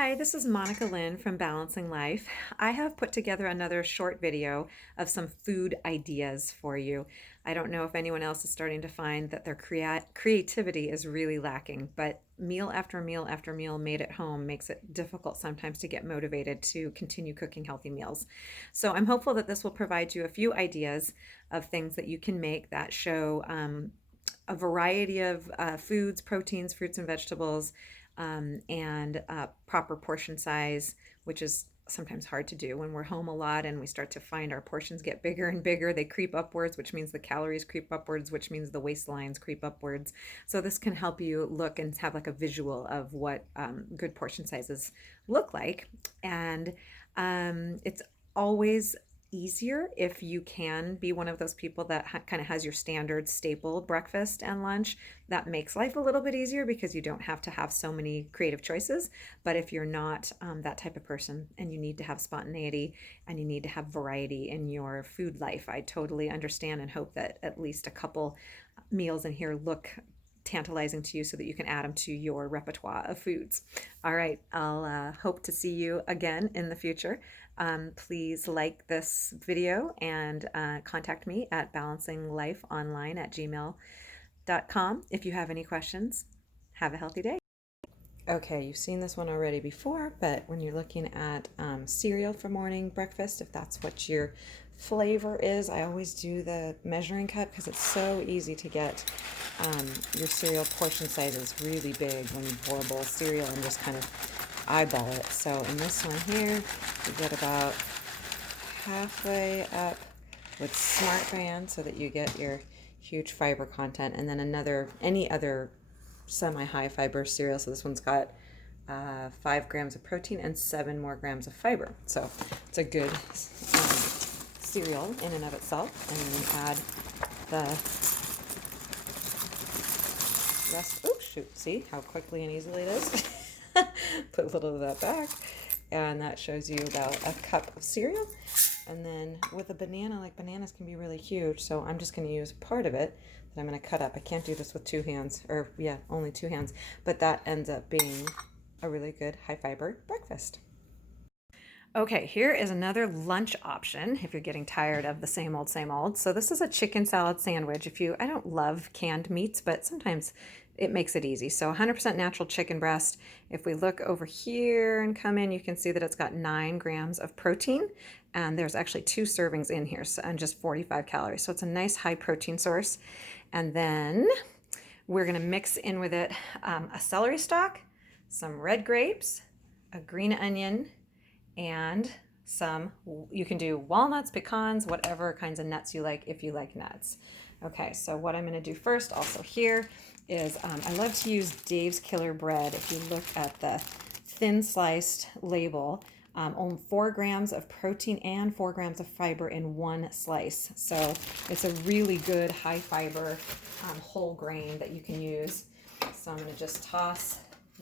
Hi, this is Monica Lynn from Balancing Life. I have put together another short video of some food ideas for you. I don't know if anyone else is starting to find that their creativity is really lacking, but meal after meal after meal made at home makes it difficult sometimes to get motivated to continue cooking healthy meals. So I'm hopeful that this will provide you a few ideas of things that you can make that show a variety of foods, proteins, fruits, and vegetables, and proper portion size, which is sometimes hard to do when we're home a lot and we start to find our portions get bigger and bigger. They creep upwards, which means the calories creep upwards, which means the waistlines creep upwards. So this can help you look and have like a visual of what good portion sizes look like. And it's always easier if you can be one of those people that kind of has your standard staple breakfast and lunch. That makes life a little bit easier because you don't have to have so many creative choices. But if you're not that type of person and you need to have spontaneity and you need to have variety in your food life, I totally understand and hope that at least a couple meals in here look tantalizing to you so that you can add them to your repertoire of foods. All right, I'll hope to see you again in the future. Please like this video and contact me at balancinglifeonline@gmail.com if you have any questions. Have a healthy day. Okay, you've seen this one already before, but when you're looking at cereal for morning breakfast, if that's what your flavor is, I always do the measuring cup because it's so easy to get your cereal portion sizes really big when you pour a bowl of cereal and just kind of eyeball it. So in this one here, you get about halfway up with Smart Brand so that you get your huge fiber content, and then any other semi-high fiber cereal. So this one's got 5 grams of protein and 7 more grams of fiber. So it's a good cereal in and of itself. And then you add the rest. Oh shoot, see how quickly and easily it is? Put a little of that back. And that shows you about a cup of cereal. And then with a banana, like bananas can be really huge. So I'm just going to use part of it that I'm going to cut up. I can't do this with 2 hands, or yeah, only 2 hands. But that ends up being a really good high fiber breakfast. Okay, here is another lunch option if you're getting tired of the same old, same old. So this is a chicken salad sandwich. I don't love canned meats, but sometimes it makes it easy. So 100% natural chicken breast. If we look over here and come in, you can see that it's got 9 grams of protein, and there's actually 2 servings in here, and just 45 calories. So it's a nice high protein source. And then we're gonna mix in with it a celery stalk, some red grapes, a green onion, and you can do walnuts, pecans, whatever kinds of nuts you like if you like nuts. Okay, so what I'm going to do first also here is I love to use Dave's Killer Bread. If you look at the thin sliced label, only 4 grams of protein and 4 grams of fiber in one slice. So it's a really good high fiber whole grain that you can use. So I'm going to just toss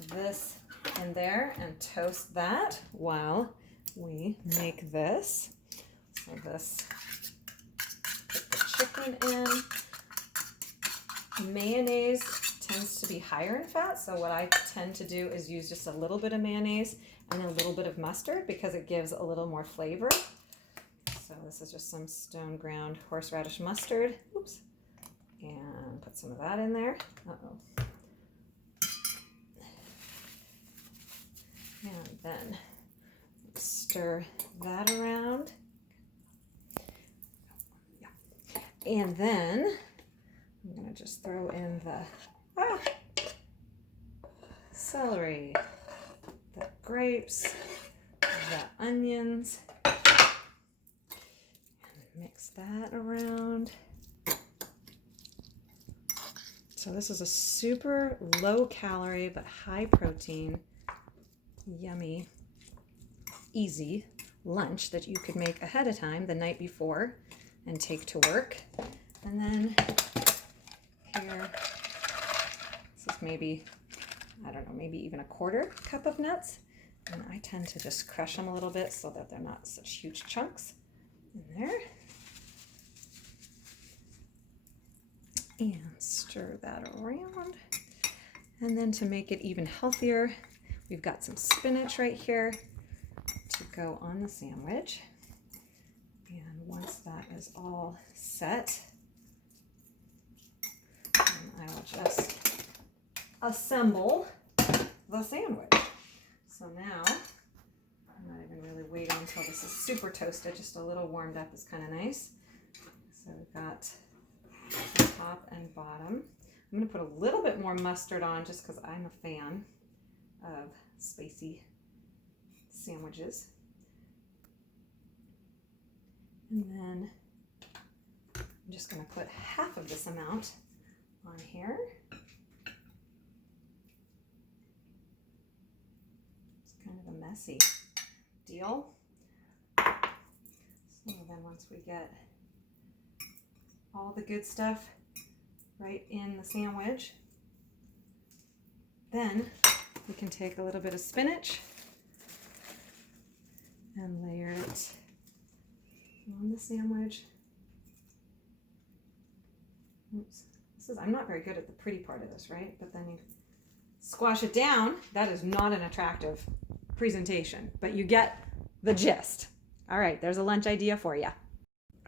this in there and toast that while we make this. So this, put the chicken in. Mayonnaise tends to be higher in fat, so what I tend to do is use just a little bit of mayonnaise and a little bit of mustard because it gives a little more flavor. So this is just some stone ground horseradish mustard. Oops. And put some of that in there. Uh-oh. And then stir that around. And then I'm going to just throw in the celery, the grapes, the onions, and mix that around. So this is a super low calorie but high protein, yummy, easy lunch that you could make ahead of time the night before and take to work. And then here, this is maybe, I don't know, maybe even a 1/4 cup of nuts. And I tend to just crush them a little bit so that they're not such huge chunks in there. And stir that around. And then to make it even healthier, We've got some spinach right here to go on the sandwich. And once that is all set, I will just assemble the sandwich. So now, I'm not even really waiting until this is super toasted, just a little warmed up is kind of nice. So we've got the top and bottom. I'm going to put a little bit more mustard on just because I'm a fan of spicy sandwiches. And then I'm just going to put half of this amount on here. It's kind of a messy deal. So then once we get all the good stuff right in the sandwich, then we can take a little bit of spinach and layer it on the sandwich. Oops. I'm not very good at the pretty part of this, right? But then you squash it down. That is not an attractive presentation, but you get the gist. All right, there's a lunch idea for you.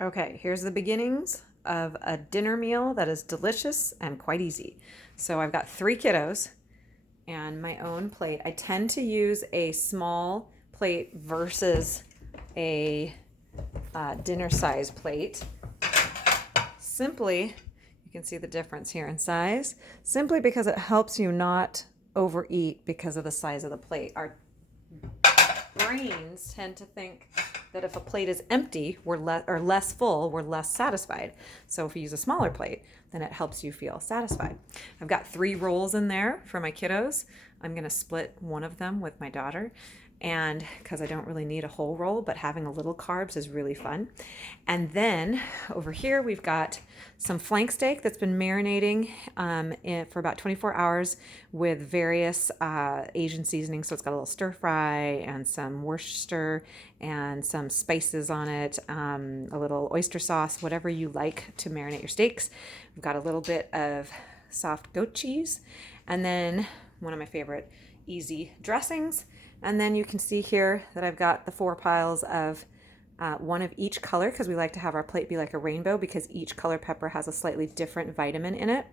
Okay, here's the beginnings of a dinner meal that is delicious and quite easy. So I've got 3 kiddos and my own plate. I tend to use a small plate versus a dinner size plate. Simply, you can see the difference here in size, simply because it helps you not overeat because of the size of the plate. Our brains tend to think that if a plate is empty, we're less full, we're less satisfied. So if you use a smaller plate, then it helps you feel satisfied. I've got 3 rolls in there for my kiddos. I'm gonna split one of them with my daughter, and because I don't really need a whole roll, but having a little carbs is really fun. And then over here, we've got some flank steak that's been marinating for about 24 hours with various Asian seasonings. So it's got a little stir fry and some Worcester and some spices on it, a little oyster sauce, whatever you like to marinate your steaks. We've got a little bit of soft goat cheese, and then one of my favorite easy dressings. And then you can see here that I've got the 4 piles of one of each color, because we like to have our plate be like a rainbow because each color pepper has a slightly different vitamin in it.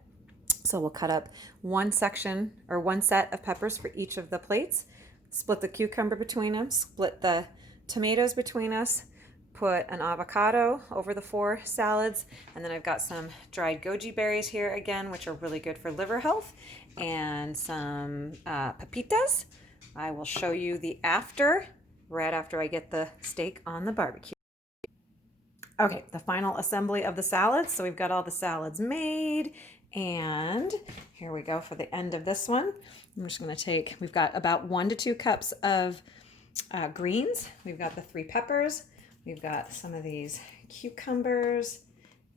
So we'll cut up one section or one set of peppers for each of the plates, split the cucumber between them, split the tomatoes between us, put an avocado over the 4 salads, and then I've got some dried goji berries here again, which are really good for liver health, and some pepitas. I will show you the after, right after I get the steak on the barbecue. Okay, the final assembly of the salads. So we've got all the salads made, and here we go for the end of this one. I'm just gonna take, we've got about 1 to 2 cups of greens. We've got the 3 peppers. We've got some of these cucumbers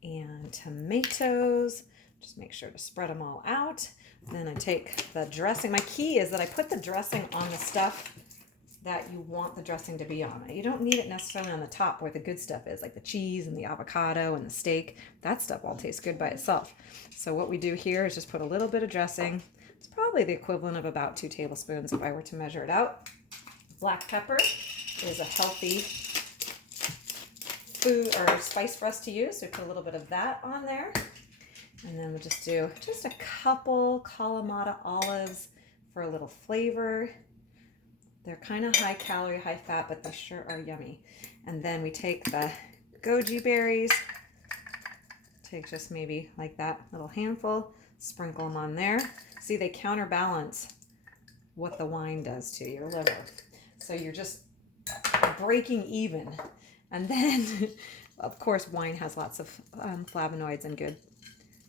and tomatoes. Just make sure to spread them all out. Then I take the dressing. My key is that I put the dressing on the stuff that you want the dressing to be on. You don't need it necessarily on the top where the good stuff is, like the cheese and the avocado and the steak. That stuff all tastes good by itself. So what we do here is just put a little bit of dressing. It's probably the equivalent of about 2 tablespoons if I were to measure it out. Black pepper is a healthy food or spice for us to use. So we put a little bit of that on there. And then we'll just do just a couple Kalamata olives for a little flavor. They're kind of high calorie, high fat, but they sure are yummy. And then we take the goji berries, take just maybe like that little handful, sprinkle them on there. See, they counterbalance what the wine does to your liver. So you're just breaking even. And then, of course, wine has lots of flavonoids and good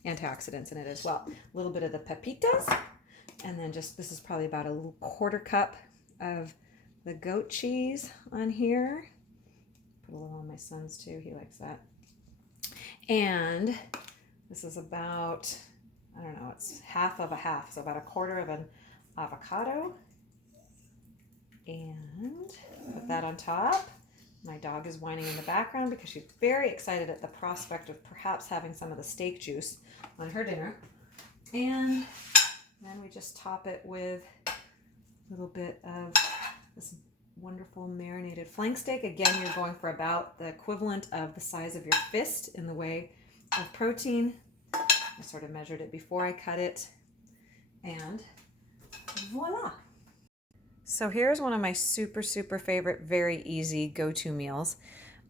antioxidants in it as well. A little bit of the pepitas, and then just, this is probably about a 1/4 cup of the goat cheese on here. Put a little on my son's too, he likes that. And this is about, I don't know, it's half of a half, so about 1/4 of an avocado. And put that on top. My dog is whining in the background because she's very excited at the prospect of perhaps having some of the steak juice on her dinner. And then we just top it with little bit of this wonderful marinated flank steak. Again, you're going for about the equivalent of the size of your fist in the way of protein. I sort of measured it before I cut it, and voila. So here's one of my super favorite, very easy go-to meals.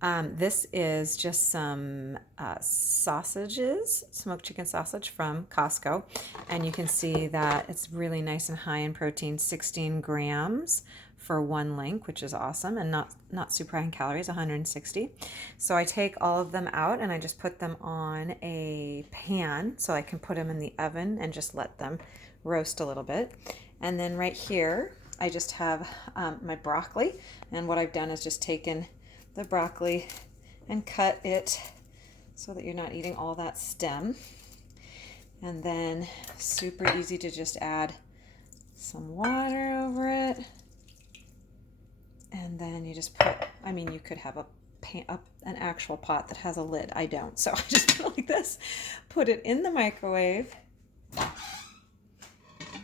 This is just some sausages, smoked chicken sausage from Costco. And you can see that it's really nice and high in protein, 16 grams for one link, which is awesome, and not super high in calories, 160. So I take all of them out and I just put them on a pan so I can put them in the oven and just let them roast a little bit. And then right here, I just have my broccoli, and what I've done is just taken the broccoli and cut it so that you're not eating all that stem. And then super easy to just add some water over it. And then you just put, I mean, you could have an actual pot that has a lid. I don't, so I just put it like this, put it in the microwave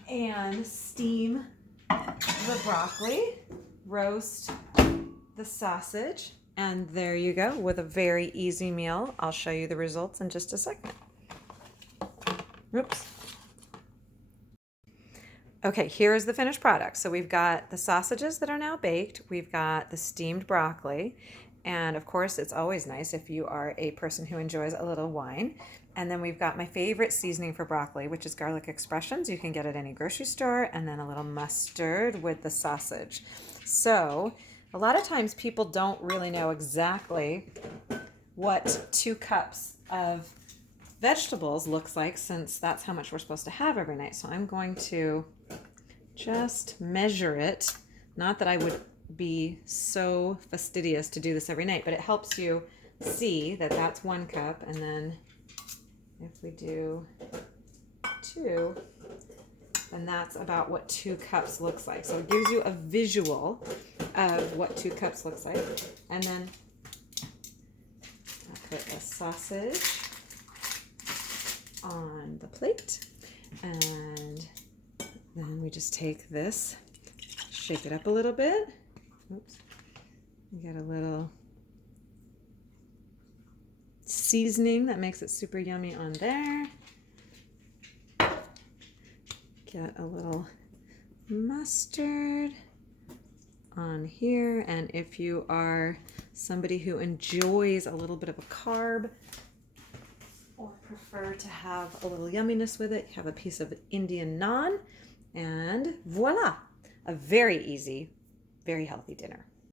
and steam the broccoli, roast the sausage, and there you go with a very easy meal. I'll show you the results in just a second. Oops. Okay, here is the finished product. So we've got the sausages that are now baked, we've got the steamed broccoli, and of course it's always nice if you are a person who enjoys a little wine. And then we've got my favorite seasoning for broccoli, which is garlic expressions. You can get it at any grocery store, and then a little mustard with the sausage. So a lot of times people don't really know exactly what 2 cups of vegetables looks like, since that's how much we're supposed to have every night. So I'm going to just measure it. Not that I would be so fastidious to do this every night, but it helps you see that that's 1 cup. And then if we do 2, then that's about what 2 cups looks like. So it gives you a visual of what 2 cups looks like. And then I'll put a sausage on the plate, and then we just take this, shake it up a little bit. Oops. You get a little seasoning that makes it super yummy on there. Get a little mustard on here, and if you are somebody who enjoys a little bit of a carb or prefer to have a little yumminess with it, have a piece of Indian naan, and voila, a very easy, very healthy dinner.